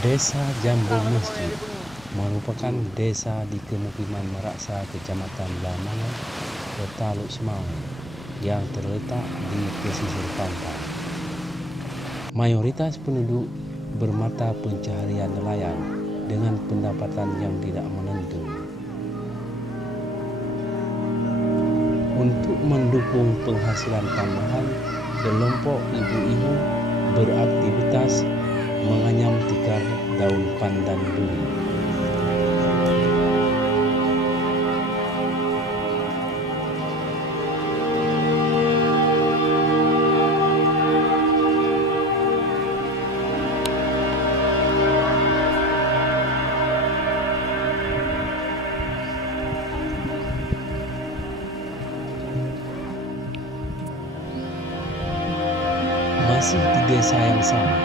Desa Jambu Masjid merupakan desa di Pemukiman Meraksa, Kecamatan Lamongan, Kota Luk Semau, yang terletak di pesisir pantai. Mayoritas penduduk bermata pencaharian nelayan dengan pendapatan yang tidak menentu. Untuk mendukung penghasilan tambahan, kelompok ibu-ibu beraktivitas menganyam tikar daun pandan duri. Masih di desa yang sama,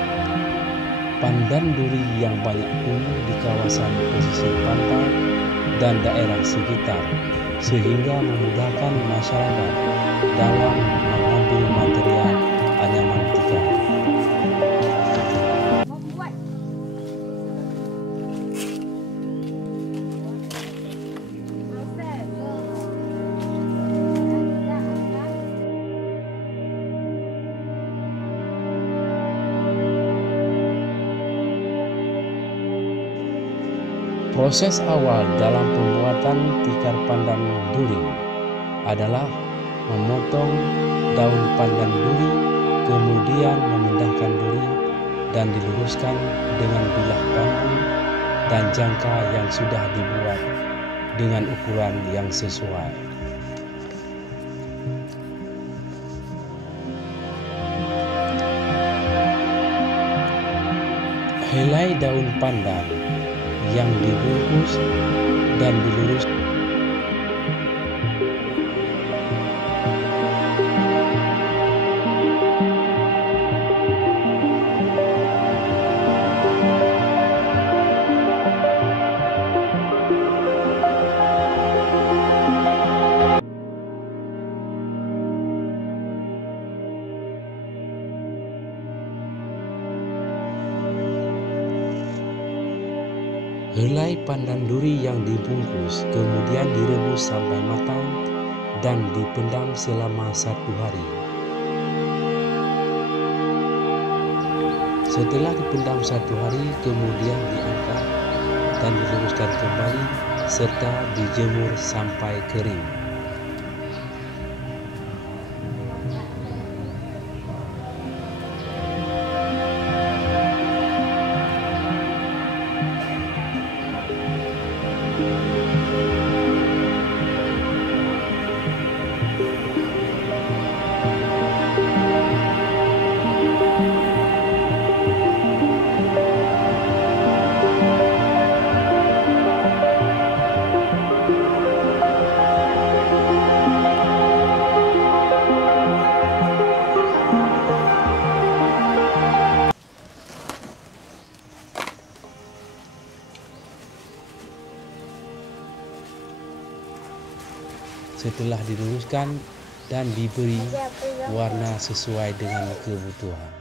pandan duri yang banyak tumbuh di kawasan pesisir pantai dan daerah sekitar, sehingga memudahkan masyarakat dalam mengambil material anyaman tikar. Proses awal dalam pembuatan tikar pandan duri adalah memotong daun pandan duri, kemudian memindahkan duri dan diluruskan dengan bilah bambu dan jangka yang sudah dibuat dengan ukuran yang sesuai. Helai daun pandan yang dibungkus dan diluruskan helai pandan duri yang dibungkus kemudian direbus sampai matang dan dipendam selama 1 hari. Setelah dipendam 1 hari, kemudian diangkat dan diluruskan kembali serta dijemur sampai kering. Setelah diluruskan dan diberi warna sesuai dengan kebutuhan.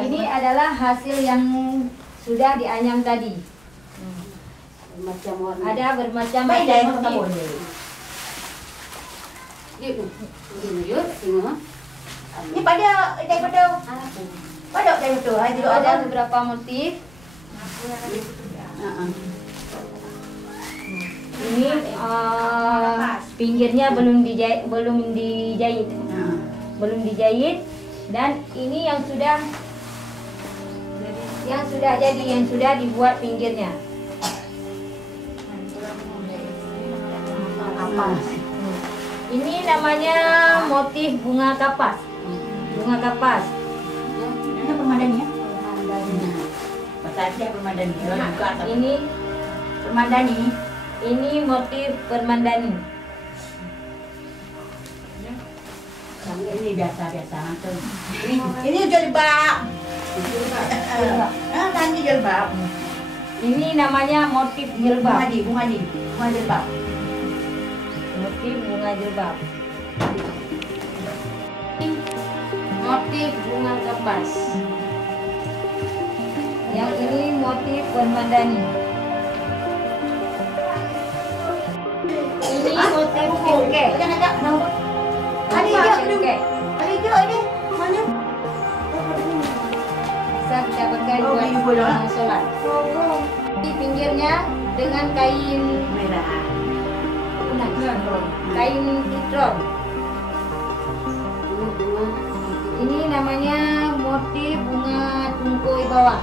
Ini adalah hasil yang sudah dianyam tadi. Macam warna. Ada bermacam Baik dah yang motif. Yuk, tengok. Ni pada daripada daripada. Ada beberapa motif. Ini pinggirnya belum dijahit, dan ini yang sudah jadi, yang sudah dibuat pinggirnya. Ini namanya motif bunga kapas. Bunga kapas. Ini permadani ya? Permadani. Permadani. Ini Permadani. Ini motif permandani. Ini biasa-biasa. Ini jilbab. Tadi jilbab. Ini namanya motif jilbab. Bunga jilbab. Motif bunga jilbab. Motif bunga kapas. Yang ini motif permandani. Ini motif pilke. Ada hijau ini. Mana? Bisa kita pakai buat sholat. Di pinggirnya dengan kain Merah. kain kitron. Ini namanya motif bunga tungkoi bawah.